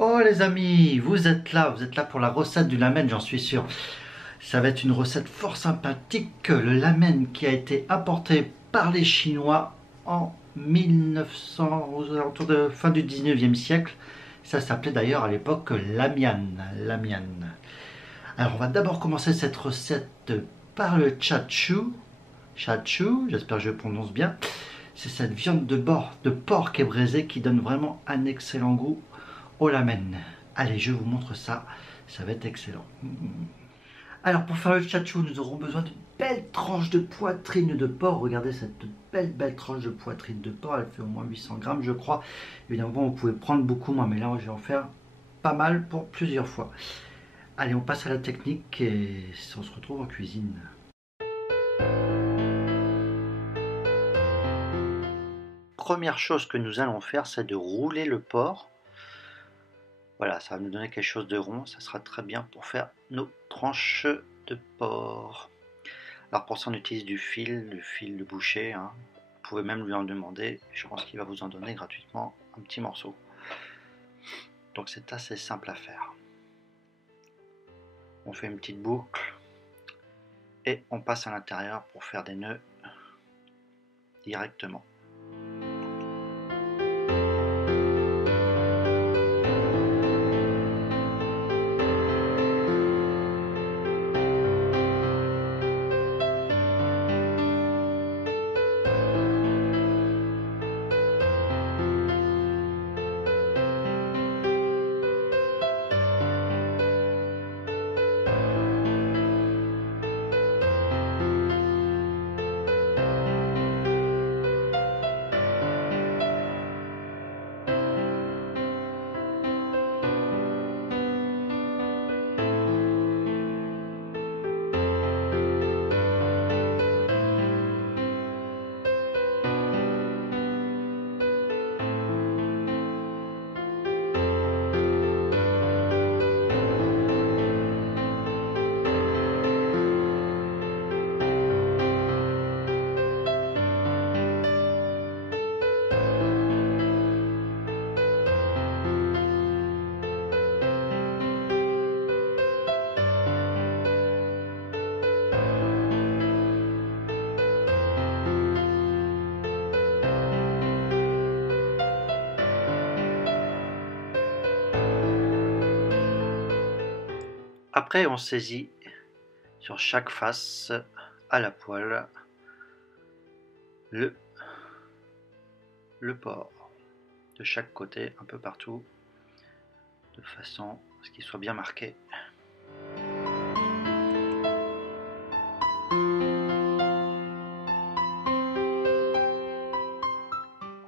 Oh les amis, vous êtes là pour la recette du lamen, j'en suis sûr. Ça va être une recette fort sympathique, le lamen qui a été importé par les Chinois en 1900, aux alentours de fin du 19e siècle. Ça s'appelait d'ailleurs à l'époque lamian, lamian. Alors on va d'abord commencer cette recette par le chachu. Chachu, j'espère que je le prononce bien. C'est cette viande de porc braisée qui donne vraiment un excellent goût au lamen. Allez, je vous montre ça, ça va être excellent. Alors pour faire le chachou, nous aurons besoin d'une belle tranche de poitrine de porc. Regardez cette belle tranche de poitrine de porc, elle fait au moins 800 grammes je crois. Évidemment vous pouvez prendre beaucoup moins, mais là je vais en faire pas mal pour plusieurs fois. Allez, on passe à la technique et on se retrouve en cuisine. Première chose que nous allons faire, c'est de rouler le porc. Voilà, ça va nous donner quelque chose de rond, ça sera très bien pour faire nos tranches de porc. Alors pour ça on utilise du fil de boucher, hein. Vous pouvez même lui en demander, je pense qu'il va vous en donner gratuitement un petit morceau. Donc c'est assez simple à faire. On fait une petite boucle et on passe à l'intérieur pour faire des nœuds directement. Après on saisit sur chaque face à la poêle le porc de chaque côté, un peu partout, de façon à ce qu'il soit bien marqué.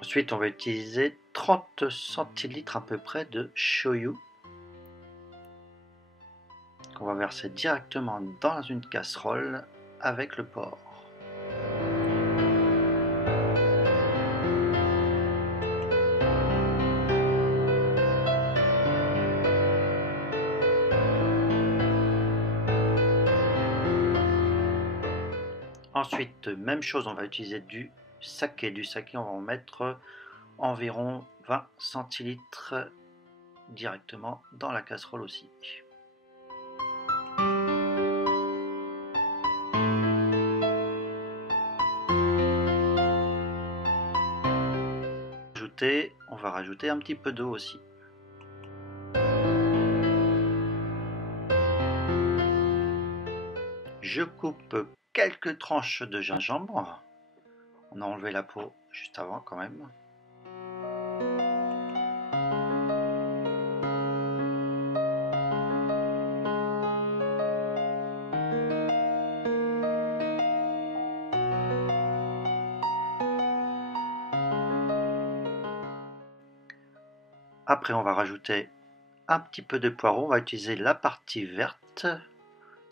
Ensuite on va utiliser 30 centilitres à peu près de shoyu qu'on va verser directement dans une casserole avec le porc. Ensuite, même chose, on va utiliser du saké. Du saké, on va en mettre environ 20 centilitres directement dans la casserole aussi. On va rajouter un petit peu d'eau aussi. Je coupe quelques tranches de gingembre. On a enlevé la peau juste avant quand même. Après on va rajouter un petit peu de poireau, on va utiliser la partie verte,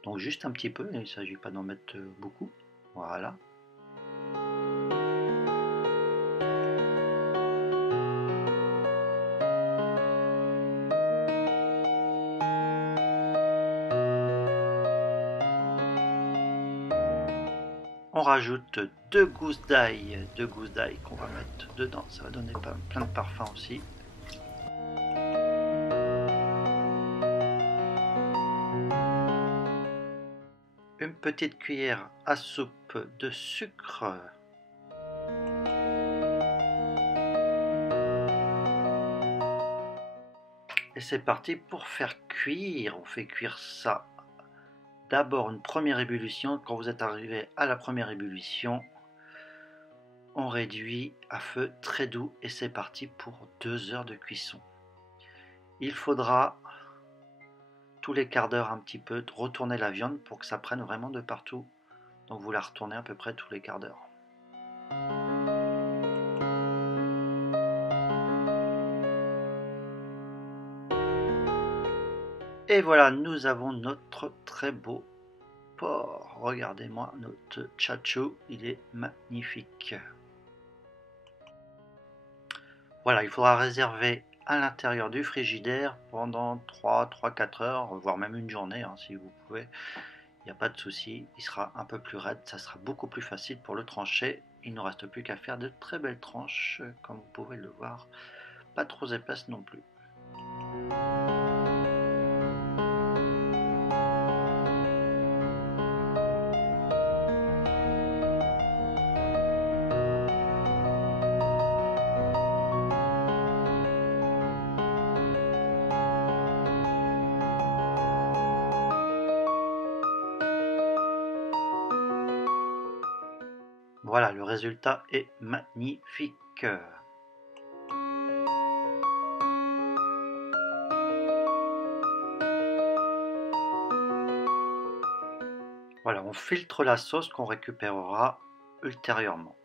donc juste un petit peu, il ne s'agit pas d'en mettre beaucoup, voilà. On rajoute deux gousses d'ail qu'on va mettre dedans, ça va donner plein de parfum aussi. petite cuillère à soupe de sucre. Et c'est parti pour faire cuire. On fait cuire ça. D'abord une première ébullition. Quand vous êtes arrivé à la première ébullition, on réduit à feu très doux et c'est parti pour 2 heures de cuisson. Il faudra tous les quarts d'heure un petit peu retourner la viande pour que ça prenne vraiment de partout. Donc vous la retournez à peu près tous les quarts d'heure. Et voilà, nous avons notre très beau porc. Regardez-moi notre tchatchou, il est magnifique. Voilà, il faudra réserver à l'intérieur du frigidaire pendant 3-4 heures, voire même une journée, hein, si vous pouvez. Il n'y a pas de souci, il sera un peu plus raide, ça sera beaucoup plus facile pour le trancher. Il ne reste plus qu'à faire de très belles tranches, comme vous pouvez le voir, pas trop épaisses non plus. Voilà, le résultat est magnifique. Voilà, on filtre la sauce qu'on récupérera ultérieurement.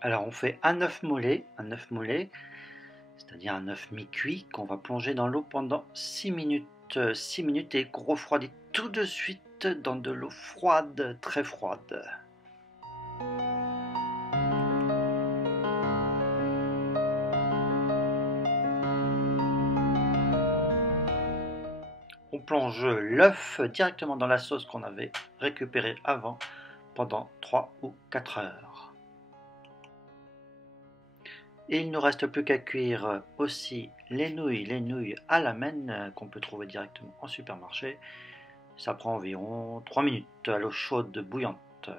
Alors on fait un œuf mollet, c'est-à-dire un œuf mi-cuit qu'on va plonger dans l'eau pendant 6 minutes. 6 minutes et refroidit tout de suite dans de l'eau froide, très froide. On plonge l'œuf directement dans la sauce qu'on avait récupérée avant pendant 3 ou 4 heures. Et il ne nous reste plus qu'à cuire aussi les nouilles à la mène qu'on peut trouver directement en supermarché. Ça prend environ 3 minutes à l'eau chaude bouillante.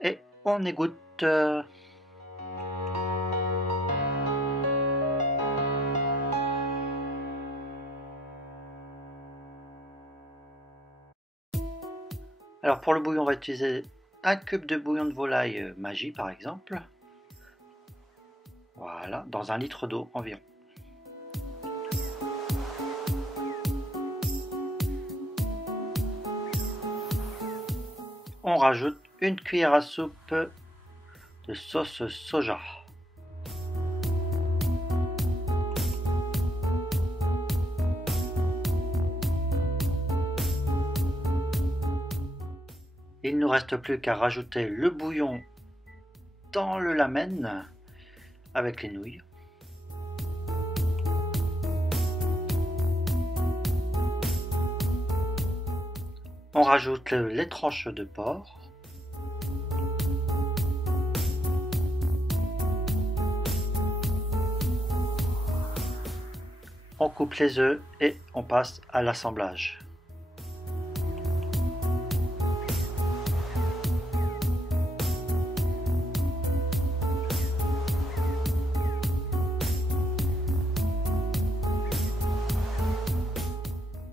Et on égoutte. Alors pour le bouillon, on va utiliser un cube de bouillon de volaille Maggi par exemple. Voilà, dans 1 litre d'eau environ. On rajoute 1 cuillère à soupe de sauce soja. Il ne nous reste plus qu'à rajouter le bouillon dans le lamen avec les nouilles. On rajoute les tranches de porc. On coupe les œufs et on passe à l'assemblage.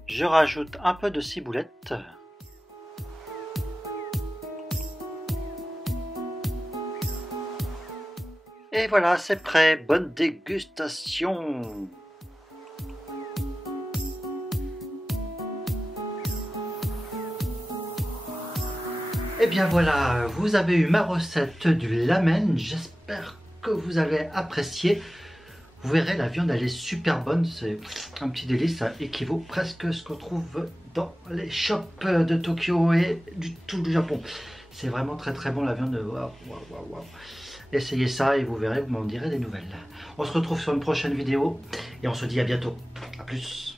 Je rajoute un peu de ciboulette. Et voilà, c'est prêt. Bonne dégustation. Et bien voilà, vous avez eu ma recette du lamen. J'espère que vous avez apprécié. Vous verrez, la viande elle est super bonne, c'est un petit délice, ça équivaut presque à ce qu'on trouve dans les shops de Tokyo et tout du Japon. C'est vraiment très très bon la viande, waouh, waouh, waouh. Essayez ça et vous verrez, vous m'en direz des nouvelles. On se retrouve sur une prochaine vidéo et on se dit à bientôt. A plus.